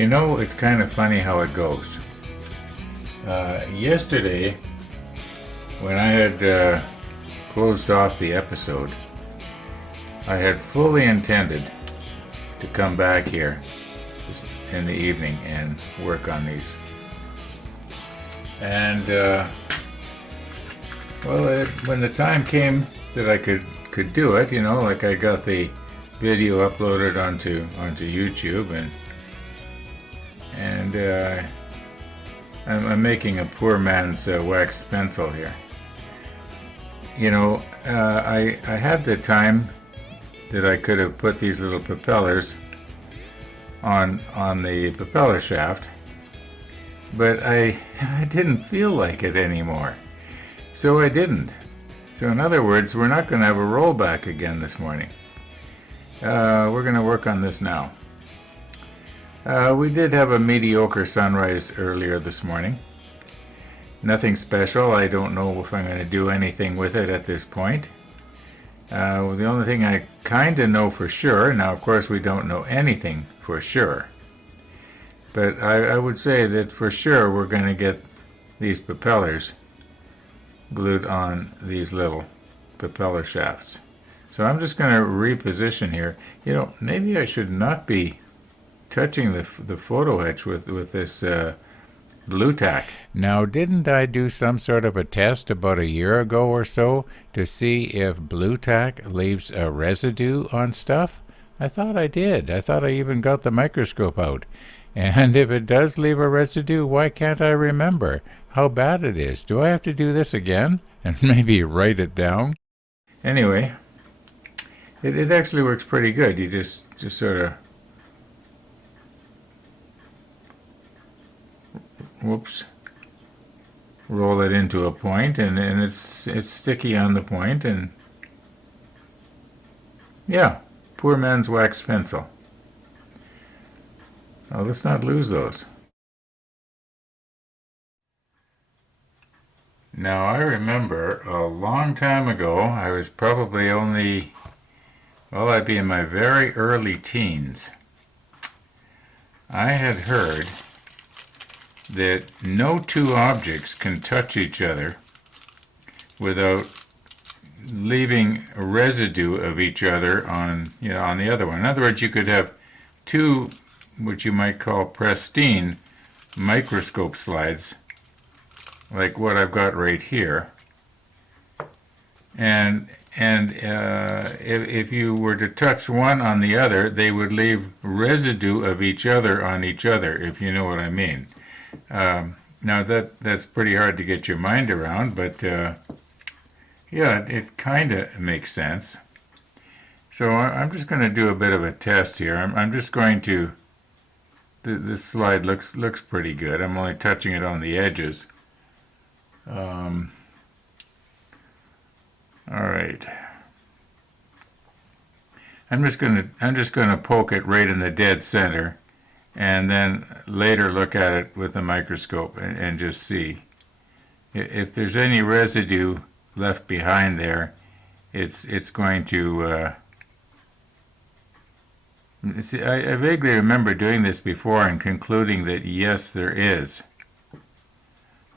You know, it's kind of funny how it goes. Yesterday, when I had closed off the episode, I had fully intended to come back here in the evening and work on these. And when the time came that I could do it, you know, like I got the video uploaded onto YouTube, and I'm making a poor man's wax pencil here. You know, I had the time that I could have put these little propellers on the propeller shaft, but I didn't feel like it anymore, so I didn't. So in other words, we're not going to have a rollback again this morning. We're going to work on this now. We did have a mediocre sunrise earlier this morning. Nothing special. I don't know if I'm going to do anything with it at this point. The only thing I kind of know for sure, now of course we don't know anything for sure, but I would say that for sure we're going to get these propellers glued on these little propeller shafts. So I'm just going to reposition here. You know, maybe I should not be touching the photo etch with this blue tack. Now, didn't I do some sort of a test about a year ago or so to see if blue tack leaves a residue on stuff? I thought I did. I thought I even got the microscope out. And if it does leave a residue, why can't I remember how bad it is? Do I have to do this again and maybe write it down? Anyway, it actually works pretty good. You just sort of roll it into a point, and it's sticky on the point, and yeah, poor man's wax pencil. Oh, let's not lose those. Now, I remember a long time ago, I was probably only, well, I'd be in my very early teens. I had heard that no two objects can touch each other without leaving a residue of each other on the other one. In other words, you could have two, what you might call pristine microscope slides, like what I've got right here, and if you were to touch one on the other, they would leave residue of each other on each other, if you know what I mean. Now that's pretty hard to get your mind around, but yeah, it kind of makes sense. So I'm just going to do a bit of a test here. I'm just going to. This slide looks pretty good. I'm only touching it on the edges. All right. I'm just gonna poke it right in the dead center, and then later look at it with the microscope and just see if there's any residue left behind there. It's going to. See, I vaguely remember doing this before and concluding that yes, there is.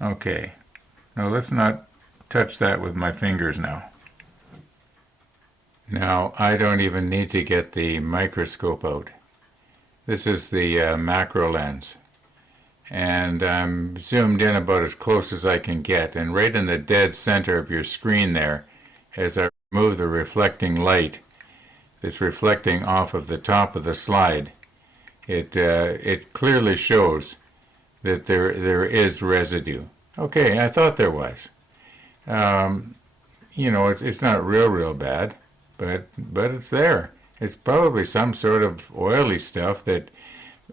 Okay. Now let's not touch that with my fingers now. Now I don't even need to get the microscope out. This is the macro lens, and I'm zoomed in about as close as I can get, and right in the dead center of your screen there, as I remove the reflecting light that's reflecting off of the top of the slide, it clearly shows that there is residue. Okay, I thought there was. You know, it's not real bad, but it's there. It's probably some sort of oily stuff that,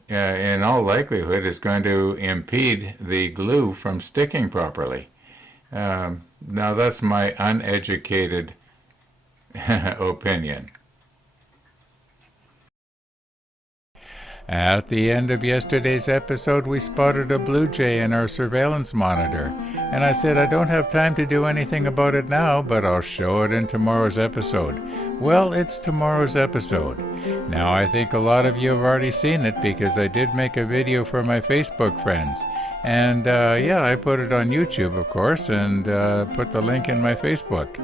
in all likelihood, is going to impede the glue from sticking properly. Now that's my uneducated opinion. At the end of yesterday's episode, we spotted a blue jay in our surveillance monitor, and I said I don't have time to do anything about it now, but I'll show it in tomorrow's episode. Well, it's tomorrow's episode. Now I think a lot of you have already seen it because I did make a video for my Facebook friends, and I put it on YouTube, of course, and put the link in my Facebook.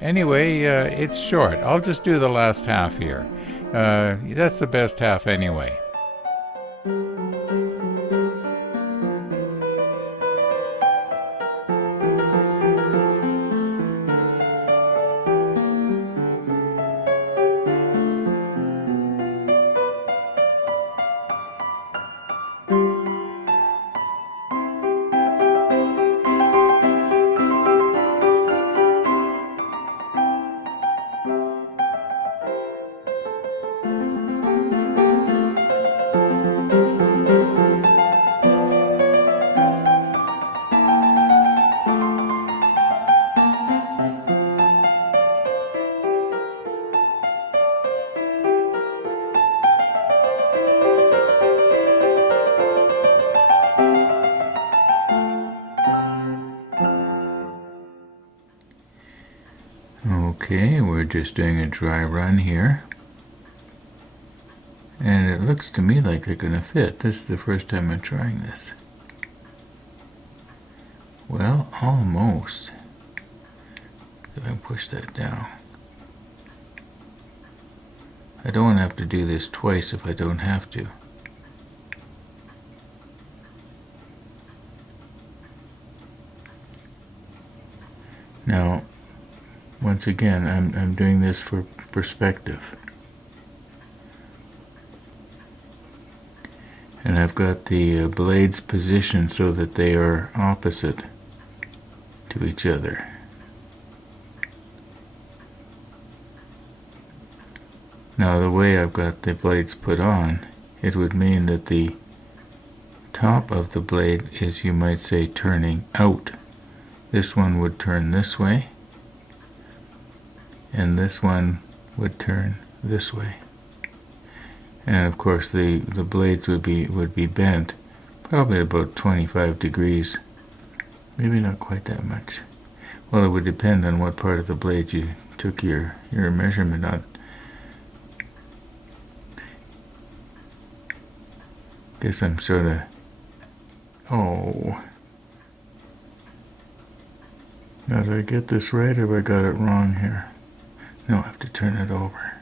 Anyway, it's short. I'll just do the last half here. That's the best half anyway. Okay, we're just doing a dry run here. And it looks to me like they're going to fit. This is the first time I'm trying this. Well, almost. If I can push that down. I don't want to have to do this twice if I don't have to. Now, once again, I'm doing this for perspective. And I've got the blades positioned so that they are opposite to each other. Now, the way I've got the blades put on, it would mean that the top of the blade is, you might say, turning out. This one would turn this way, and this one would turn this way. And of course the blades would be bent probably about 25 degrees, maybe not quite that much. Well, it would depend on what part of the blade you took your measurement on. Guess I'm sort of, now did I get this right or have I got it wrong here? No, I have to turn it over.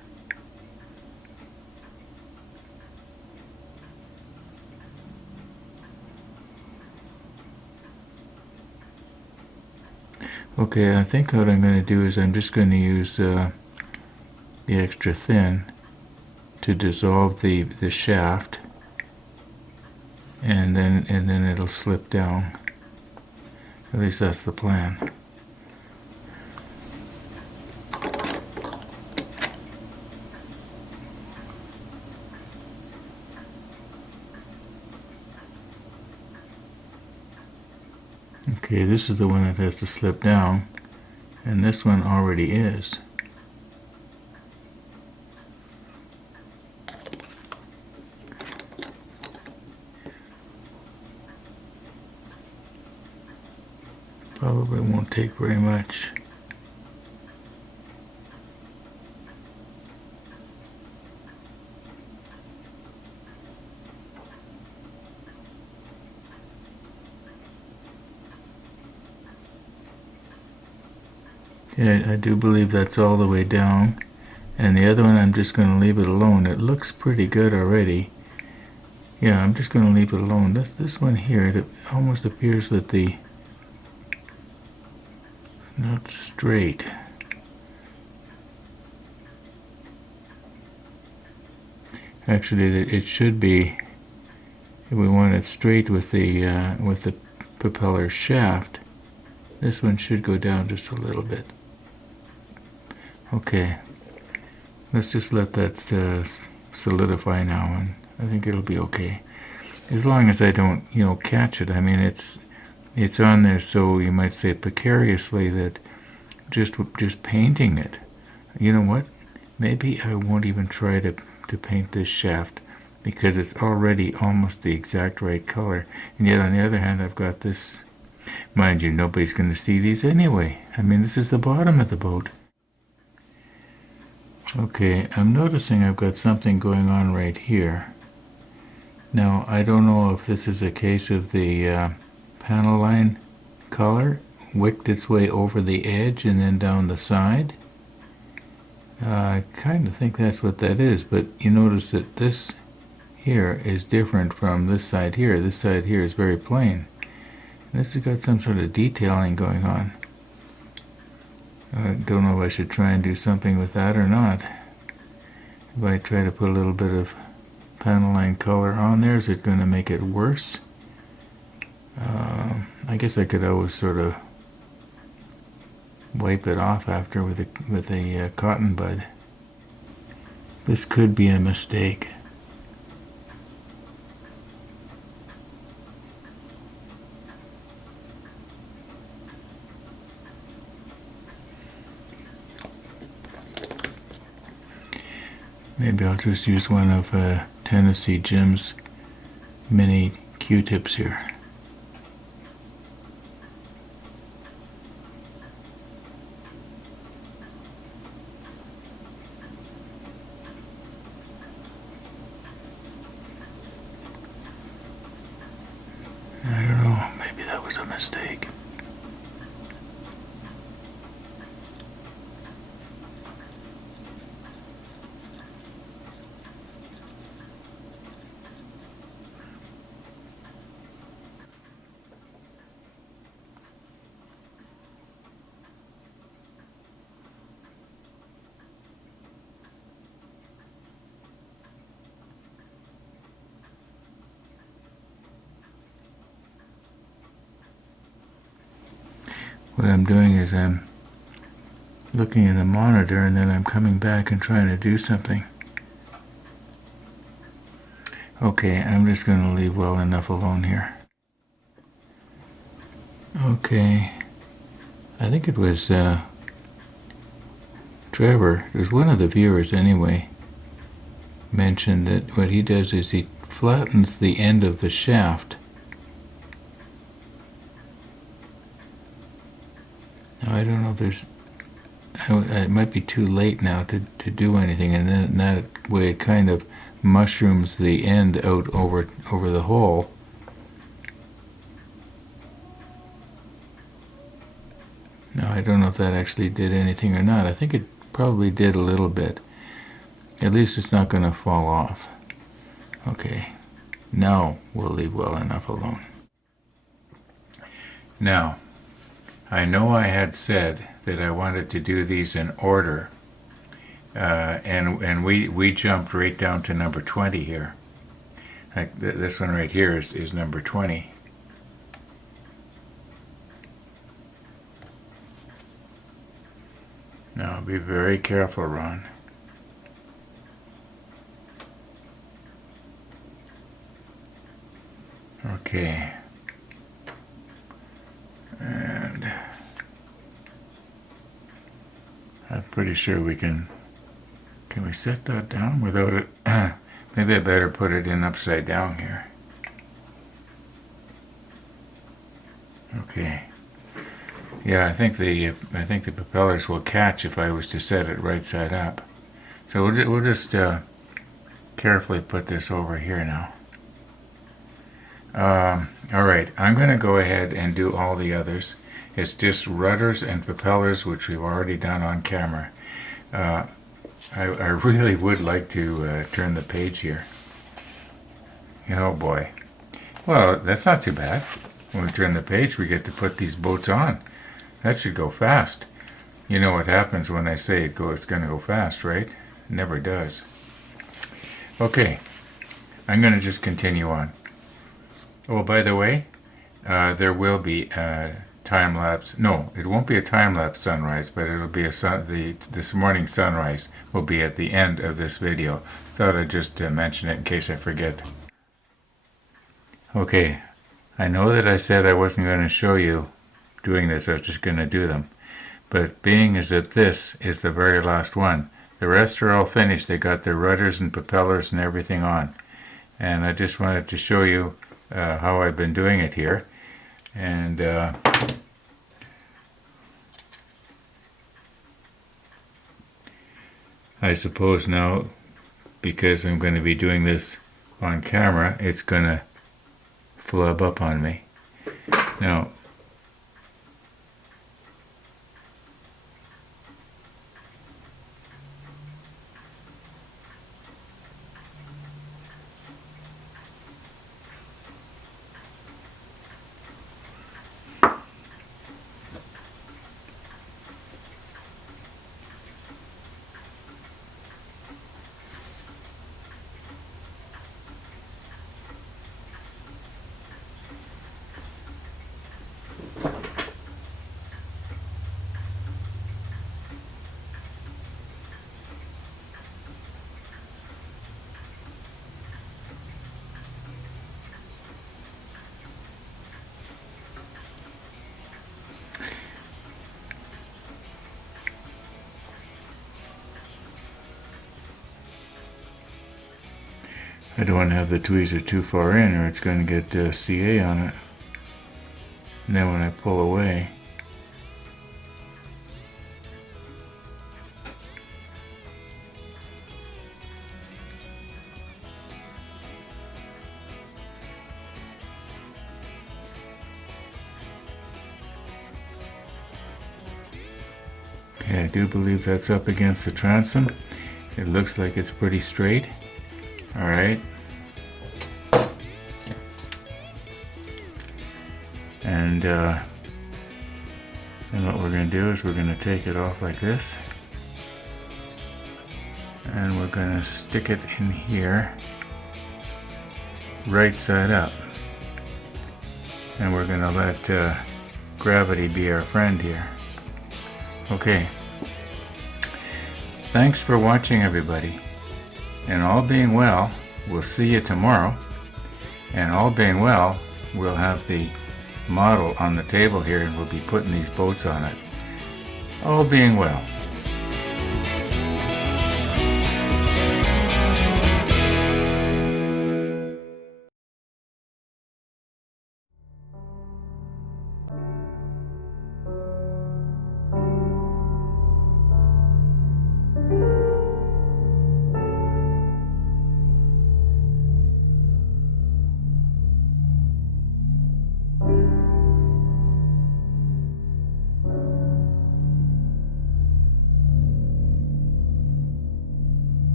Okay, I think what I'm going to do is I'm just going to use the extra thin to dissolve the shaft, and then it'll slip down. At least that's the plan. Okay, this is the one that has to slip down, and this one already is. Probably won't take very much. Yeah, I do believe that's all the way down. And the other one, I'm just going to leave it alone. It looks pretty good already. Yeah, I'm just going to leave it alone. This one here, it almost appears that the not straight. Actually, it should be. If we want it straight with the propeller shaft, this one should go down just a little bit. Okay, let's just let that solidify now, and I think it'll be okay. As long as I don't, catch it. I mean, it's on there, so you might say precariously that just painting it. You know what? Maybe I won't even try to to paint this shaft because it's already almost the exact right color. And yet on the other hand, I've got this. Mind you, nobody's going to see these anyway. I mean, this is the bottom of the boat. Okay, I'm noticing I've got something going on right here. Now, I don't know if this is a case of the panel line color wicked its way over the edge and then down the side. I kind of think that's what that is, but you notice that this here is different from this side here. This side here is very plain. This has got some sort of detailing going on. I don't know if I should try and do something with that or not. If I try to put a little bit of panel line color on there, is it going to make it worse? I guess I could always sort of wipe it off after with a cotton bud. This could be a mistake. Maybe I'll just use one of Tennessee Jim's mini Q-tips here. I don't know, maybe that was a mistake. What I'm doing is I'm looking at the monitor and then I'm coming back and trying to do something. Okay, I'm just going to leave well enough alone here. Okay, I think it was Trevor, it was one of the viewers anyway, mentioned that what he does is he flattens the end of the shaft. Now, I don't know if there's, it might be too late now to do anything, and then that way it kind of mushrooms the end out over the hole. Now, I don't know if that actually did anything or not. I think it probably did a little bit. At least it's not going to fall off. Okay, now we'll leave well enough alone. Now, I know I had said that I wanted to do these in order, and we jumped right down to number 20 here. Like this one right here is number 20. Now be very careful, Ron. Okay. And I'm pretty sure we can we set that down without it? Maybe I better put it in upside down here. Okay. Yeah, I think the propellers will catch if I was to set it right side up. So we'll just carefully put this over here now. All right, I'm going to go ahead and do all the others. It's just rudders and propellers, which we've already done on camera. I really would like to turn the page here. Oh boy. Well, that's not too bad. When we turn the page, we get to put these boats on. That should go fast. You know what happens when I say it's going to go fast, right? It never does. Okay, I'm going to just continue on. Oh, by the way, there will be a time-lapse. No, it won't be a time-lapse sunrise, but it'll be this morning sunrise will be at the end of this video. Thought I'd just mention it in case I forget. Okay, I know that I said I wasn't going to show you doing this, I was just going to do them. But being as that this is the very last one, The rest are all finished. They got their rudders and propellers and everything on. And I just wanted to show you how I've been doing it here. And I suppose now, because I'm going to be doing this on camera, it's going to flub up on me. Now, I don't want to have the tweezer too far in or it's going to get CA on it. And then when I pull away, okay, I do believe that's up against the transom. It looks like it's pretty straight. Alright. And then what we're going to do is we're going to take it off like this. And we're going to stick it in here, right side up. And we're going to let gravity be our friend here. Okay. Thanks for watching, everybody. And all being well, we'll see you tomorrow. And all being well, we'll have the model on the table here and we'll be putting these boats on it. All being well.